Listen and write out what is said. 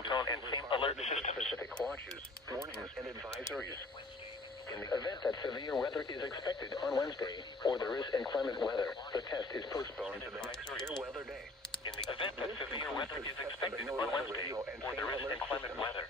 radio tone and same alert system. Specific watches, warnings, and advisories. In the event that severe weather is expected on Wednesday, or there is inclement weather, the test is postponed to the next fair weather day. In the event that severe weather is expected on Wednesday, or there is inclement weather,